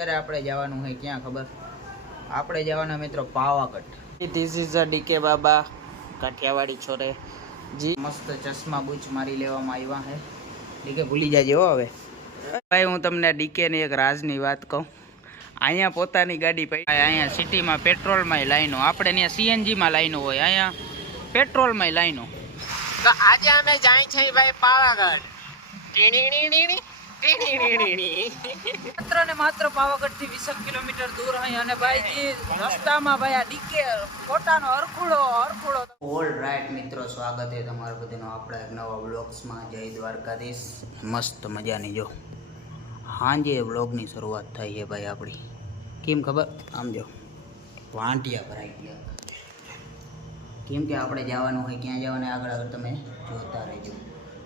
અત્યારે આપણે જવાનું છે ક્યાં ખબર? આપણે જવાના મિત્રો Pavagadh. This is a DK Baba, Kathiyawadi છોરે જી. મસ્ત ચશ્મા બૂચ મારી લેવામાં આવ્યા છે. ડીકે ભૂલી જાજે હો હવે ભાઈ. હું તમને ડીકે ની એક રાજની વાત કહું. અહીંયા પોતાની ગાડી પડી, અહીંયા સિટીમાં પેટ્રોલમાં લાઈનો, આપણે ત્યાં સીએનજીમાં લાઈનો હોય, અહીંયા પેટ્રોલમાં લાઈનો. તો આજે અમે જાય છે ભાઈ પાવાગઢ. માત્ર ને માત્ર પાવાગઢ થી 20 કિલોમીટર દૂર હોય અને ભાઈ રસ્તામાં ભાઈ આ ડીકે ફોટાનો હરખુડો. ઓલ રાઈટ મિત્રો, સ્વાગત છે તમારા બધાનો આપણા એક નવા વ્લોગ્સમાં. જય દ્વારકાધીશ. મસ્ત મજાની જો હાંજે વ્લોગની શરૂઆત થઈ છે ભાઈ આપણી. કેમ ખબર? આમ જો વાંટિયા ભરાઈ ગયા. કેમ કે આપણે જવાનું હોય, ક્યાં જવાનું આગળ આગળ તમે જોતા રહેજો.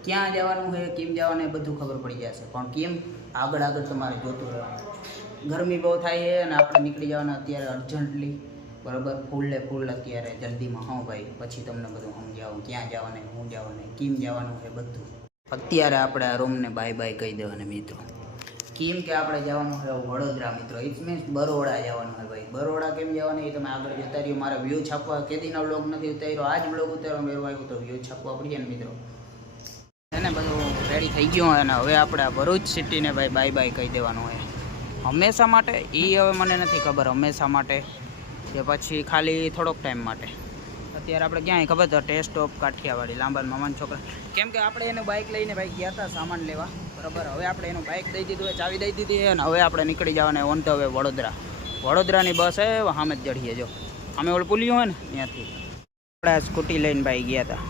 ક્યાં જવાનું હોય, કેમ જવાનું એ બધું ખબર પડી જશે, પણ કેમ આગળ આગળ તમારે જોતું રહેવાનું. ગરમી બહુ થાય છે અને આપણે નીકળી જવાના અત્યારે અર્જન્ટલી, બરાબર? ફૂલ અત્યારે જલ્દીમાં. હા ભાઈ, પછી તમને બધું સમજાવું ક્યાં જવાનું, હું જવાનું, કેમ જવાનું છે બધું. અત્યારે આપણે આ રૂમને બાય બાય કહી દેવાના મિત્રો. કેમ કે આપણે જવાનું હોય વડોદરા મિત્રો. ઇટ્સ મીન્સ બરોડા જવાનું હોય ભાઈ. બરોડા કેમ જવાનું એ તમે આગળ જતા રહ્યો. મારે વ્યૂ છાપવા કેદીનો વ્લોગ નથી ઉતાર્યો, આજ વ્લોગ ઉતારવા મેળવા આવ્યું તો વ્યૂ છાપવા પડીએ ને મિત્રો. એને બધું રેડી થઈ ગયું હોય અને હવે આપણે ભરૂચ સિટીને ભાઈ બાય બાય કહી દેવાનું હોય હંમેશા માટે. એ હવે મને નથી ખબર હંમેશા માટે કે પછી ખાલી થોડોક ટાઈમ માટે. અત્યારે આપણે ક્યાંય ખબર તો ટેસ્ટ ઓફ કાઠિયાવાડી લાંબાન મામાના છોકરા. કેમ કે આપણે એને બાઇક લઈને ભાઈ ગયા હતા સામાન લેવા, બરાબર? હવે આપણે એનું બાઇક દઈ દીધું હોય, ચાવી દઈ દીધી છે અને હવે આપણે નીકળી જવાના ઓન ધ વે વડોદરા. વડોદરાની બસ છે, સામે જ ચડીએ. જો અમે ઓલું પુલ્યું હોય ને ત્યાંથી આપણે સ્કૂટી લઈને ભાઈ ગયા હતા,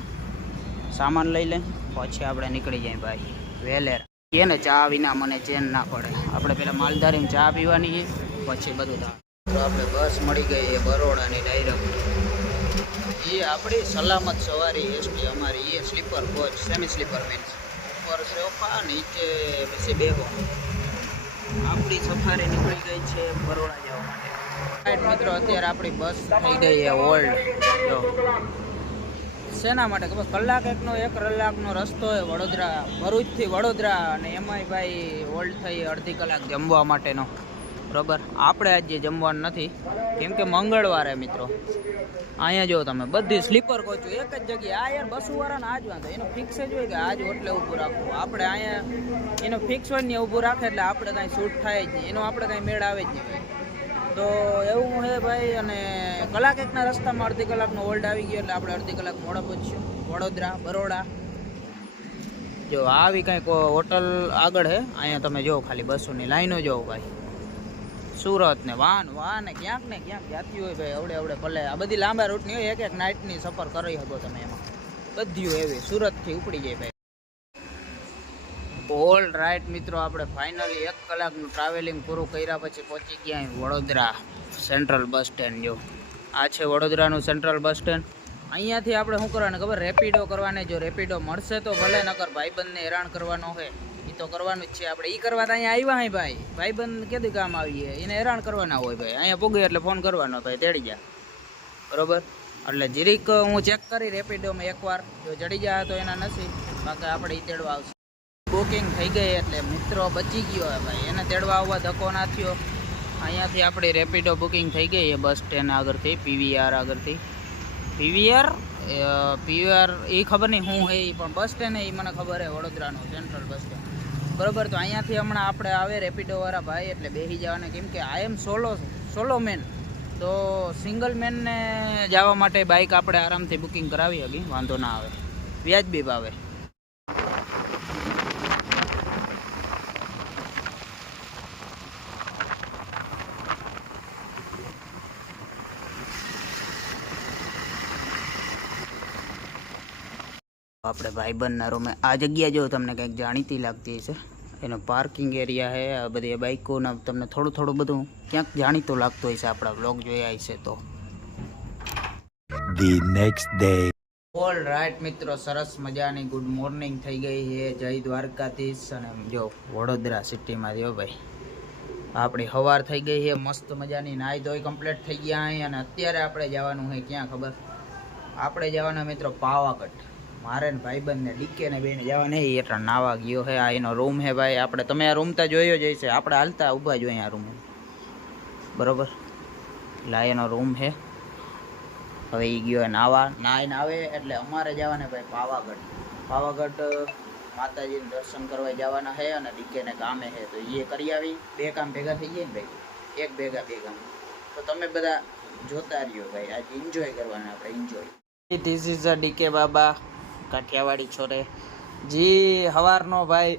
સામાન લઈ લઈને પછી આપણે નીકળી જાય ભાઈ વેલેર. એને ચા વિના મને ચેન ના પડે. આપણે પેલા માલધારીમાં ચા પીવાની છે, પછી બધું થાય. તો આપણે બસ મળી ગઈ છે બરોડાની ડાયરેક્ટ. એ આપણી સલામત સવારી એસટી અમારી. એ sleeper coach, semi sleeper means ઉપર સોફા, નીચે પછી બેહો. આપણી સફારી નીકળી ગઈ છે બરોડા જવા માટે. રાઈટ મિત્રો, અત્યારે આપણી બસ થઈ ગઈ છે ઓલ્ડ. જો શેના માટે ખબર? એક કલાકનો રસ્તો હોય વડોદરા, ભરૂચથી વડોદરા, અને એમાંય ભાઈ ઓલ્ડ થઈ અડધી કલાક જમવા માટેનો, બરાબર? આપણે આજે જમવાનું નથી કેમ કે મંગળવારે મિત્રો. અહીંયા જો તમે બધી સ્લીપર કોચો એક જ જગ્યાએ. આ યાર બસુવાળાને આજ વાંધો, એનો ફિક્સ જ હોય કે આજ હોટલે ઊભું રાખવું. આપણે અહીંયા એનો ફિક્સ હોય ને ઊભું રાખે એટલે આપણે કાંઈ શૂટ થાય જ નહીં, એનો આપણે કાંઈ મેળ આવે જ નહીં. તો એવું છે ભાઈ. અને કલાક એકના રસ્તામાં અડધી કલાકનો ઓલ્ડ આવી ગયો એટલે આપણે અડધી કલાક મોડા પહોંચ્યું વડોદરા બરોડા. જો આવી કંઈક હોટલ આગળ છે. અહીંયા તમે જો ખાલી બસોની લાઈનો જો ભાઈ. સુરત ને વાન ક્યાંક ને ક્યાંક જાતી હોય ભાઈ. અવડે ભલે આ બધી લાંબા રૂટની હોય, એક નાઇટની સફર કરી શકો તમે એમાં. બધી એવી સુરતથી ઉપડી જાય ભાઈ. ઓલ રાઈટ મિત્રો, આપણે ફાઇનલી 1 કલાકનું ટ્રાવેલિંગ પૂરું કર્યા પછી પહોંચી ગયા વડોદરા સેન્ટ્રલ બસ સ્ટેન્ડ. જો આ છે વડોદરાનું સેન્ટ્રલ બસ સ્ટેન્ડ. અહીંયાથી આપણે શું કરવાનું ખબર? રેપિડો કરવાની. જો રેપિડો મળશે તો ભલે, નકર ભાઈબંધને હેરાન કરવાનો હોય એ તો કરવાનું જ છે. આપણે એ કરવા તો અહીંયા આવ્યા હોય ભાઈ. ભાઈબંધ કેદી કામ આવીએ, એને હેરાન કરવાના હોય ભાઈ. અહીંયા પૂગે એટલે ફોન કરવાનો ભાઈ, તેડી જા, બરાબર? એટલે જીરીક હું ચેક કરી રેપિડોમાં એકવાર, જો ચડી જાય તો એના નસીબ, બાકી આપણે એ તેડવા આવશે. બુકિંગ થઈ ગઈ એટલે મિત્રો બચી ગયો હોય ભાઈ. એને તેડવા આવવા ધક્કો ના થયો. અહીંયાથી આપણી રેપિડો બુકિંગ થઈ ગઈ છે બસ સ્ટેન્ડ આગળથી, પીવીઆર આગળથી. પીવીઆર એ ખબર નહીં શું છે એ, પણ બસ સ્ટેન્ડ એ મને ખબર છે, વડોદરાનું સેન્ટ્રલ બસ સ્ટેન્ડ, બરાબર? તો અહીંયાથી હમણાં આપણે આવે રેપિડોવાળા ભાઈ એટલે બેસી જવાના. કેમ કે આઈ એમ સોલો મેન, તો સિંગલ મેનને જવા માટે બાઇક આપણે આરામથી બુકિંગ કરાવી શકીએ, વાંધો ના આવે, વ્યાજબી ભાવે. આપણે ભાઈબંધના રૂમે આ જગ્યા જો તમને કંઈક જાણીતી લાગતી છે. એનો પાર્કિંગ એરિયા છે. આ બધી બાઇકોના તમને થોડું બધું ક્યાંક જાણીતું લાગતું હોય છે, આપણા વ્લોગ જોયા હશે તો. The next day. All right મિત્રો, સરસ મજાની ગુડ મોર્નિંગ થઈ ગઈ છે. જય દ્વારકાધીશ. અને જો વડોદરા સિટીમાં જો ભાઈ આપણી સવાર થઈ ગઈ છે મસ્ત મજાની. નાહી ધોઈ કમ્પ્લીટ થઈ ગયા અહીં. અને અત્યારે આપણે જવાનું છે ક્યાં ખબર? આપણે જવાના મિત્રો પાવાગઢ. મારે ને ભાઈબંધ ને ડીકે ને બેને જવાને એ એટલે નાવા ગયો છે. આ એનો રૂમ છે ભાઈ. આપણે તમે આ રૂમ તો જોયો જ હશે. આપણે હાલતા ઊભા જ હોય આ રૂમ. બરોબર. લાયનો રૂમ છે. હવે એ ગયો નાવા, નાઈને આવે એટલે અમારે જવાને ભાઈ પાવાગઢ. પાવાગઢ માતાજીને દર્શન કરવા જવાના છે અને ડીકેને કામે છે, તો એ કરી આવી. 2 કામ ભેગા થઈ જાય ને ભાઈ, એક ભેગા 2 કામ. તો તમે બધા જોતા રહ્યો ભાઈ, આજે એન્જોય કરવાના આપણે, enjoy. This is a DK Baba, Kathiyawadi છોરે જી. હવારનો ભાઈ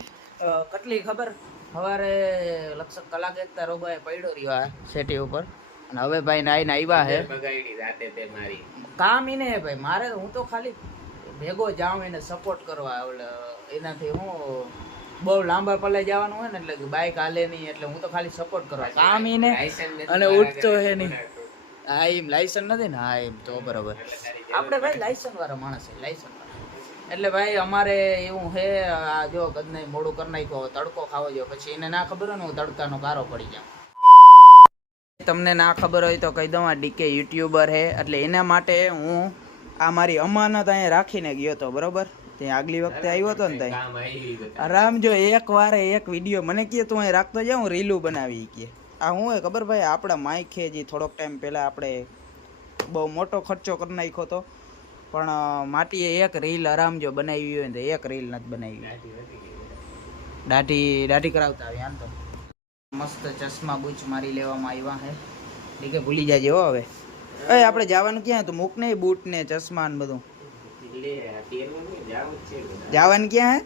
કેટલી ખબર, સવારે લગભગ કલાક એક તારો ભાઈ પડ્યો રહ્યો આ સેટી ઉપર, અને હવે ભાઈ નાઈને આવ્યા હે. કામ એને હે ભાઈ મારે, હું તો ખાલી ભેગો જાઉં એને સપોર્ટ કરવા. એનાથી હું બહુ લાંબા પલ્લે જવાનું હોય ને, એટલે કે બાઇક હાલે નહીં, એટલે હું તો ખાલી સપોર્ટ કરવા. કામ એને અને ઉઠતો હે નહીં. હા એમ લાયસન્સ નથી ને, હા એમ તો બરોબર. આપણે ભાઈ લાયસન્સ વાળા માણસ છે, લાયસન્સ વાળા. એટલે ભાઈ અમારે એવું છે, આ જો કદને મોડું કરી નાખ્યો, તડકો ખાવો જોઈએ. પછી એને ના ખબર હોય ને હું તડકાનો કારો પડી જાઉં. તમને ના ખબર હોય તો કહી દઉં, આ ડીકે યુટ્યુબર છે, એટલે એના માટે હું આ મારી અમાનત અહીંયા રાખીને ગયો હતો, બરોબર. ત્યાં આગલી વખતે આવ્યો હતો ને ત્યાં આરામ જો એક વારે એક વિડીયો મને કહે તું અહીં રાખતો જાઉં, હું રીલું બનાવી કે. આ હું હોય ખબર ભાઈ, આપણા માઇક છે જે થોડોક ટાઈમ પહેલાં આપણે બહુ મોટો ખર્ચો કરી નાખ્યો હતો, પણ માટીએ એક રીલ આરામ જો બનાવી હોય ને તો એક રીલ નથી બનાવી. દાઢી કરાવતા આવી આમ તો મસ્ત ચશ્મા બૂચ મારી લેવામાં આવ્યા હે. ઠીક ભૂલી જાજે હો હવે. આપણે જવાનું ક્યાં હતું? મૂક ને બૂટ ને ચશ્મા ને બધું. જવાનું ક્યાં હે?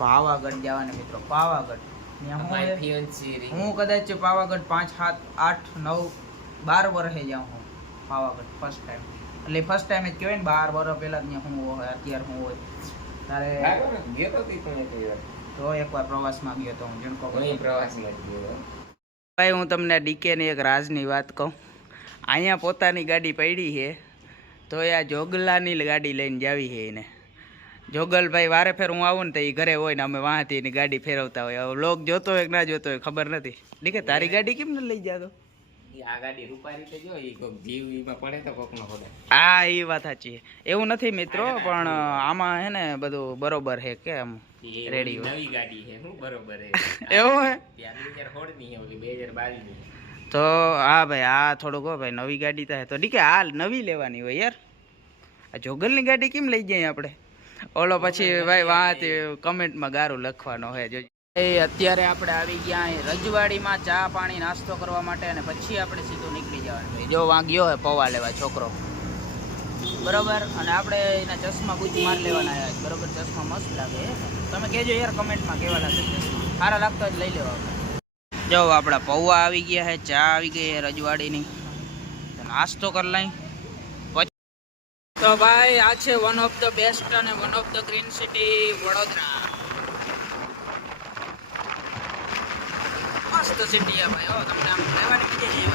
પાવાગઢ જવાના મિત્રો, પાવાગઢ. હું કદાચ પાવાગઢ 5, 7, 8, 9, 12 વર્ષે જાઉં હું પાવાગઢ ફર્સ્ટ ટાઈમ. એટલે ફર્સ્ટ ટાઈમ જ કહેવાય ને, 12 વર્ષ પહેલા ત્યાં હું હોય, અત્યારે હું હોય તારે તો એકવાર પ્રવાસમાં ગયો તો હું જણકો પ્રવાસમાં ગયો. ભાઈ હું તમને ડીકેની એક રાજની વાત કહું. અહીંયા પોતાની ગાડી પડી છે, તો એ આ જોગલાની ગાડી લઈને જાવી છે એને. જોગલભાઈ વારે ફેર હું આવું ને તો એ ઘરે હોય ને અમે વાંથી એની ગાડી ફેરવતા હોય. હવે લોક જોતો હોય કે ના જોતો હોય ખબર નથી. ડીકે તારી ગાડી કેમ ન લઈ જાતો? આ ગાડી રૂપારી તો જો ઈ કોક જીવ ઈમાં પડે તો કોક નો પડે. હા એ વાત સાચી. એવું નથી મિત્રો, પણ આમાં હે ને બધું બરોબર છે કે આમ રેડી નવી ગાડી છે હું બરોબર છે. એવું હે? 2016 ની છે ઓલી 2022 ની. તો હા ભાઈ આ થોડુંક હો ભાઈ નવી ગાડી તો હે, તો ડીકે હાલ નવી લેવાની હોય યાર. આ જોગલની ગાડી કેમ લઈ જઈએ આપણે? ઓલો પછી ભાઈ વાંથી કમેન્ટમાં ગારું લખવાનો હે. જો અત્યારે આપણે આવી ગયા રજવાડીમાં ચા પાણી નાસ્તો કરવા માટે, અને પછી આપણે સીધું નીકળી જવાનું. ભાઈ જો વાગ્યો હે પૌવા લેવા છોકરો, બરોબર. અને આપણે એના ચશ્મા બૂચ માર લેવાના આવ્યા છે, બરોબર. ચશ્મા મસ્ત લાગે. તમે કહેજો યાર કમેન્ટમાં કેવા લાગે છે. સારા લાગતો જ લઈ લેવા. જો આપણા પૌવા આવી ગયા છે, ચા આવી ગઈ છે રજવાડીની, નાસ્તો કરી લઈ. તો ભાઈ આ છે વન ઓફ ધ બેસ્ટ અને one of the green city Vadodara. મસ્ત સિટી છે ભાઈ. હો તમને આમ રહેવાની મજા આવી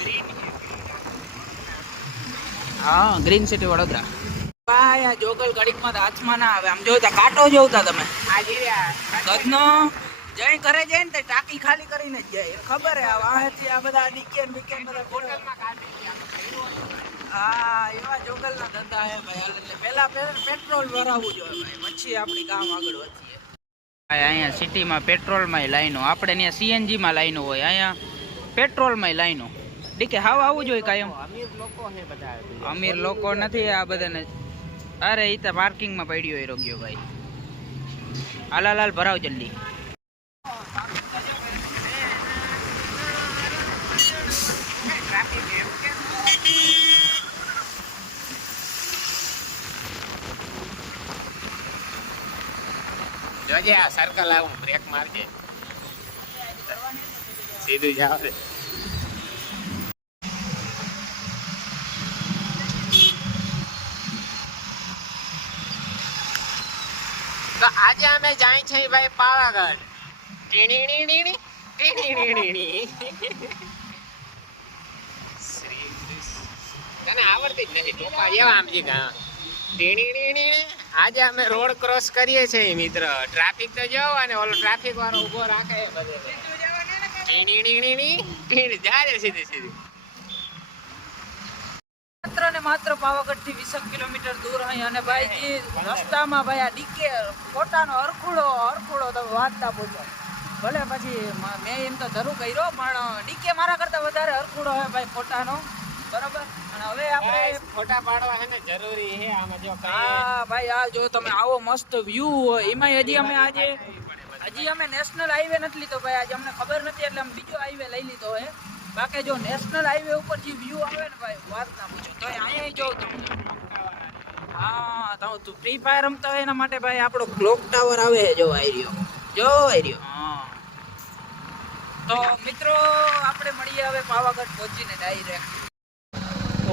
ગ્રીન. હા ગ્રીન સિટી વડોદરા. ભાઈ આ જોગલ ઘડીકમાં હાથમાં ના આવે. આમ જોતા કાંટો જોતા તમે ગદનો જઈ કરે જાય ને તો ટાંકી ખાલી કરીને જ જાય. ખબર હે આ વાહેથી આ બધા ડીકેન બીકેન બધા બોટલમાં કાઢી. હા એવા જોગલના ધંધા હે ભાઈ. એટલે પહેલા પેટ્રોલ ભરાવવું જોઈએ ભાઈ, પછી આપણી કામ આગળ વધીએ. અહીંયા સિટીમાં પેટ્રોલમાં લાઈનો, આપણે ત્યાં સીએનજીમાં લાઈનો હોય, અહીંયા પેટ્રોલમાં લાઈનો. ડીકે હાવ આવું જોઈએ કાયમ. અમીર લોકો હે બધા. અમીર લોકો નથી આ બધાને. અરે ઈ તો પાર્કિંગમાં પડ્યો એ રોગ્યો ભાઈ. હાલાલ ભરાવ જલ્દી. જોજે આ સર્કલ આવું બ્રેક મારજે, સીધું જાવ. તો આજે અમે જાય છે ભાઈ પાવાગઢ. તને આવડતી જ નથી ટોપા જેવા આમ જી ગા. આજે અમે રોડ ક્રોસ કરીએ છીએ મિત્ર. ટ્રાફિક તો જો, અને ઓલો ટ્રાફિક વાળો ઉભો રાખે બધે. જાય સીધી સીધી. માત્ર ને માત્ર પાવાગઢ થી 20 કિલોમીટર દૂર હોય, અને ભાઈ રસ્તામાં ભાઈ આ ડીકે ફોટાનો હરખુડો વાત ના પૂછો. ભલે પછી મેં એમ તો ધરું કર્યો પણ ડીકે મારા કરતા વધારે હરખુડો હે ભાઈ ફોટાનો, બરોબર. અને હવે આપણે ફોટા પાડવા છે ને જરૂરી છે આમાં. જો હા ભાઈ, આ જો તમે આવો મસ્ત વ્યૂ હોય એમાં હજી અમે નેશનલ હાઈવે નથી લીધો ભાઈ. આજે અમને ખબર નથી એટલે અમે બીજો હાઈવે લઈ લીધો હે. બાકી જો નેશનલ હાઈવે ઉપર જે વ્યૂ આવે ને ભાઈ, વાત ના પૂછો. તો અહીંયા જો તમને હા તું ફ્રી ફાયર રમતા હોય એના માટે ભાઈ આપણો ક્લોક ટાવર આવે છે. જો આઈ રહ્યો હા. તો મિત્રો આપણે મળીએ હવે પાવાગઢ પહોંચીને ડાયરેક્ટ.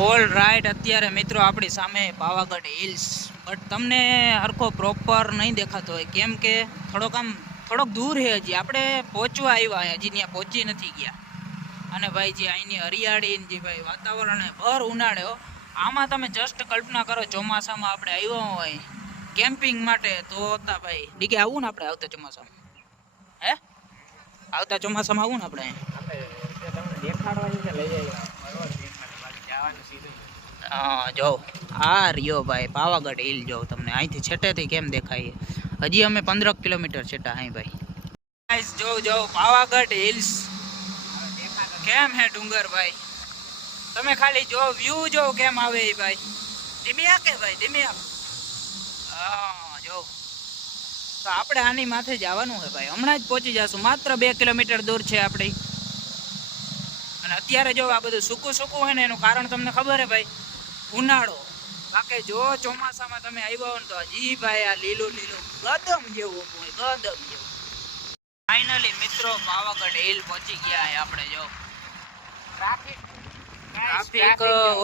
ઓલ રાઈટ, અત્યારે મિત્રો આપણી સામે પાવાગઢ હિલ્સ, બટ તમને હરખો પ્રોપર નહીં દેખાતો હોય કેમ કે થોડોક દૂર છે. હજી આપણે પહોંચવા આવ્યા, હજી ત્યાં પહોંચી નથી ગયા. અને ભાઈ જે અહીંની હરિયાળી જે ભાઈ વાતાવરણ ભર ઉનાળે હો. આમાં તમે જસ્ટ કલ્પના કરો ચોમાસામાં આપણે આવ્યા હોય કેમ્પિંગ માટે તો ભાઈ ડીકે આવું ને આપણે આવતા ચોમાસામાં આવું ને આપણે હા જો આ રહ્યો ભાઈ પાવાગઢ હિલ. જો તમને અહીંથી છેટેથી કેમ દેખાય, હજી અમે 15 કિલોમીટર છેટા અહીં ભાઈ. જો પાવાગઢ હિલ્સ કેમ હે ડુંગર ભાઈ, તમે ખાલી જો વ્યૂ જો કેમ આવે ભાઈ. ધીમે હા જો. તો આપણે આની માથે જવાનું છે ભાઈ, હમણાં જ પહોંચી જશું. માત્ર 2 કિલોમીટર દૂર છે આપણી. અને અત્યારે જો આ બધું સૂકું હોય ને એનું કારણ તમને ખબર હે ભાઈ, ઉનાળો. બાકી જો ચોમાસામાં તમે આવ્યા હો ને તો હજી ભાઈ આ લીલું ગદમ જેવું હોય, ગદમ જેવું. ફાઇનલી મિત્રો પાવાગઢ હિલ પહોંચી ગયા આપણે. જો ટ્રાફિક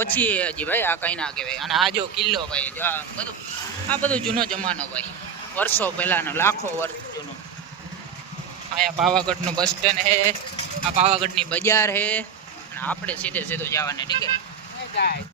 ઓછી હજી ભાઈ, આ કઈ ના કહેવાય. અને આ જો કિલ્લો ભાઈ, જો આ બધું જૂનો જમાનો ભાઈ, વર્ષો પહેલાનો, લાખો વર્ષ જૂનો. અહીંયા પાવાગઢનું બસ સ્ટેન્ડ હે, આ પાવાગઢની બજાર હે. અને આપણે સીધું જવાને ઠીક છે.